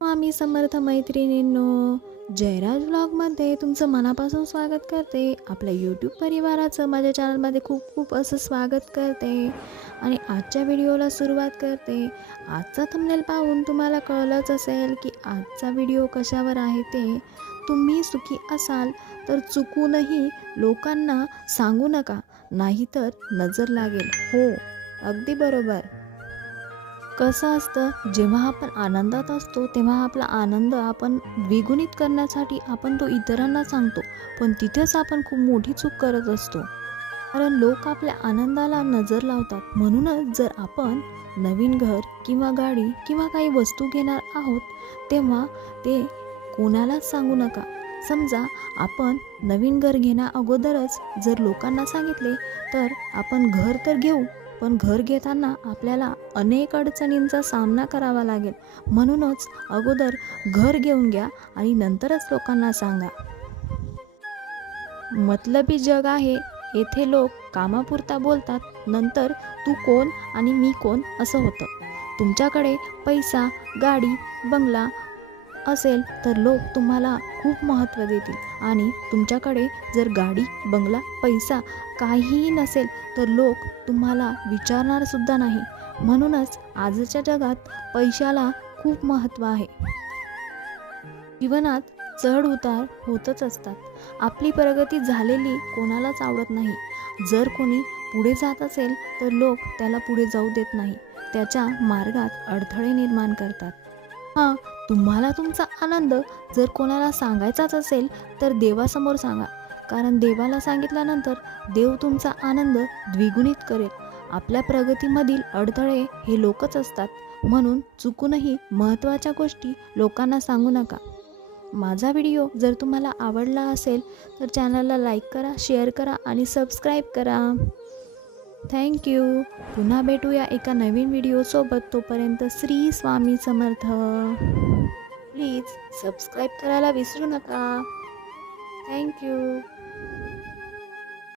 स्वामी समर्थ मैत्रिणींनो जयराज ब्लॉगमध्ये तुमचं मनापासून स्वागत करते. आपल्या यूट्यूब परिवाराचं माझ्या चॅनलमध्ये खूप खूप असं स्वागत करते. आणि आजच्या व्हिडिओला सुरुवात करते. आजचा थंबनेल पाहून तुम्हाला कळलंच असेल की आजचा व्हिडिओ कशावर आहे ते. तुम्ही सुखी असाल तर चुकूनही लोकांना सांगू नका नाहीतर नजर लागेल. हो अगदी बरोबर. कसं असतं जेव्हा आपण आनंदात असतो तेव्हा आपला आनंद आपण द्विगुणित करण्यासाठी आपण तो इतरांना सांगतो. पण तिथेच आपण खूप मोठी चूक करत असतो. कारण लोक आपल्या आनंदाला नजर लावतात. म्हणूनच जर आपण नवीन घर किंवा गाडी किंवा काही वस्तू घेणार आहोत तेव्हा ते कोणालाच सांगू नका. समजा आपण नवीन घर घेण्या अगोदरच जर लोकांना सांगितले तर आपण घर तर घेऊ पण घर घेताना आपल्याला अनेक अडचणींचा सामना करावा लागेल. म्हणूनच अगोदर घर घेऊन घ्या आणि नंतरच लोकांना सांगा. मतलबी जग आहे येथे लोक कामापुरता बोलतात नंतर तू कोण आणि मी कोण असं होतं. तुमच्याकडे पैसा गाडी बंगला असेल तर लोक तुम्हाला खूप महत्त्व देतील. आणि तुमच्याकडे जर गाडी बंगला पैसा काहीही नसेल तर लोक तुम्हाला विचारणार सुद्धा नाही. म्हणूनच आजच्या जगात पैशाला खूप महत्त्व आहे. जीवनात चढ उतार होतच असतात. आपली प्रगती झालेली कोणालाच आवडत नाही. जर कोणी पुढे जात असेल तर लोक त्याला पुढे जाऊ देत नाही. त्याच्या मार्गात अडथळे निर्माण करतात. हां तुम्हाला तुमचा आनंद जर कोणाला सांगायचाच असेल तर देवासमोर सांगा. कारण देवाला सांगितल्यानंतर देव तुमचा आनंद द्विगुणित करेल. आपल्या प्रगतीमधील अडथळे हे लोकच असतात. म्हणून चुकूनही महत्त्वाच्या गोष्टी लोकांना सांगू नका. माझा व्हिडिओ जर तुम्हाला आवडला असेल तर चॅनलला लाईक करा शेअर करा आणि सबस्क्राईब करा. थँक्यू पुन्हा भेटूया एका नवीन व्हिडिओसोबत तोपर्यंत श्री स्वामी समर्थ. प्लीज सबस्क्राईब करायला विसरू नका. थँक्यू